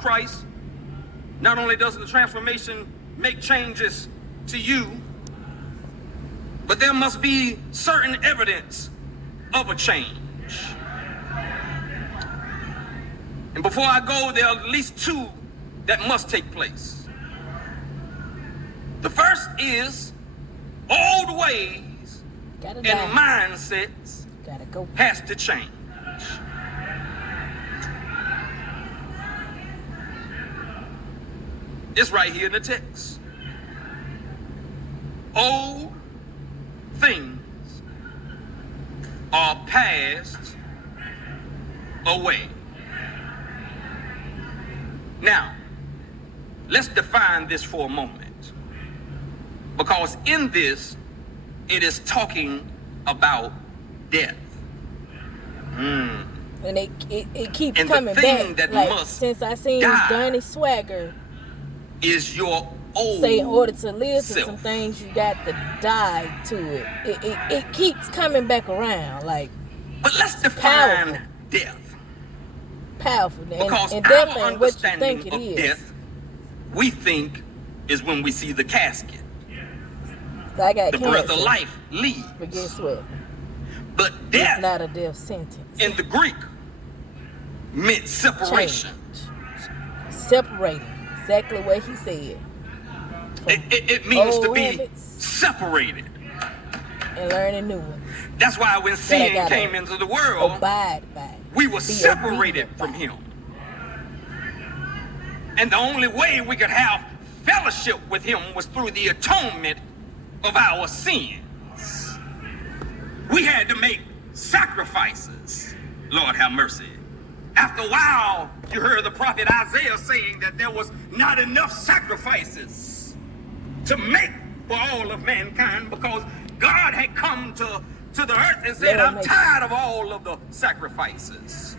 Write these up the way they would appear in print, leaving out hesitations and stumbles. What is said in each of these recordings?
Christ, not only does the transformation make changes to you, but there must be certain evidence of a change. And before I go, there are at least two that must take place. The first is old ways and mindsets has to change. It's right here in the text. Old things are passed away. Now, let's define this for a moment, because in this, it is talking about death. And it keeps coming back. Like, since I seen Donnie Swagger is your old say in order to live self. some things, you got to die to it. It keeps coming back around. Like, but let's define death. Powerful. Because and death our ain't what you understanding think it of is. death, we think, is when we see the casket. So I got the cancer, breath of life leaves. But guess what? But death, it's not a death sentence. in the Greek, meant separation. Separating. Exactly what he said. It means to be habits separated. And learning new ones. That's why when sin came into the world, abide by. We were separated from him. And the only way we could have fellowship with him was through the atonement of our sins. We had to make sacrifices. Lord have mercy. After a while, you heard the prophet Isaiah saying that there was not enough sacrifices to make for all of mankind, because God had come to the earth and said, I'm tired of all of the sacrifices.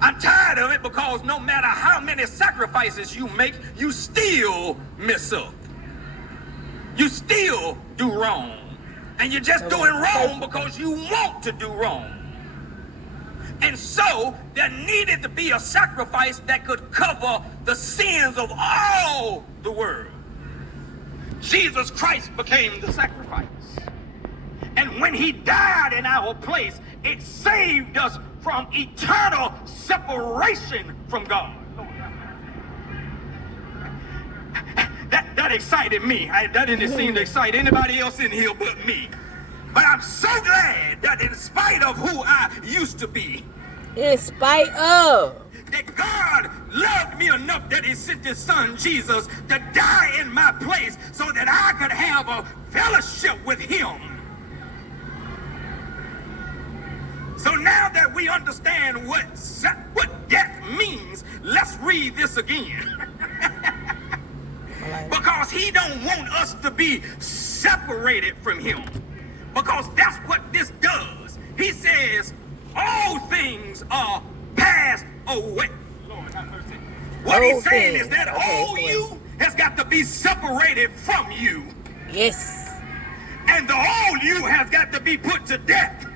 I'm tired of it, because no matter how many sacrifices you make, you still mess up. You still do wrong. And you're just doing wrong because you want to do wrong. And so there needed to be a sacrifice that could cover the sins of all the world. Jesus Christ became the sacrifice. And when he died in our place, it saved us from eternal separation from God. That excited me. That didn't seem to excite anybody else in here but me. But I'm so glad that in spite of who I used to be, in spite of, that God loved me enough that he sent his son Jesus to die in my place so that I could have a fellowship with him. So now that we understand what death means, let's read this again. Because he don't want us to be separated from him. Because that's what this does. He says, all things are passed away. Lord have mercy. What he's saying is that all you has got to be separated from you. Yes. And the all you has got to be put to death.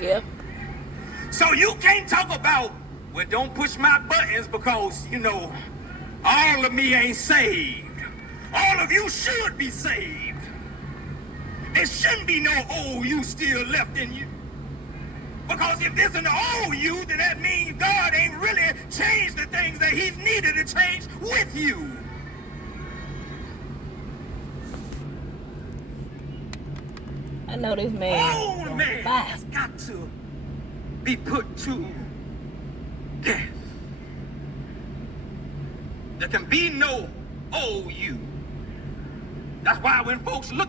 Yep. So you can't talk about, well, don't push my buttons because, all of me ain't saved. All of you should be saved. There shouldn't be no old you still left in you. Because if there's an old you, then that means God ain't really changed the things that he's needed to change with you. I know this man. Old man has got to be put to death. There can be no old you. That's why when folks look at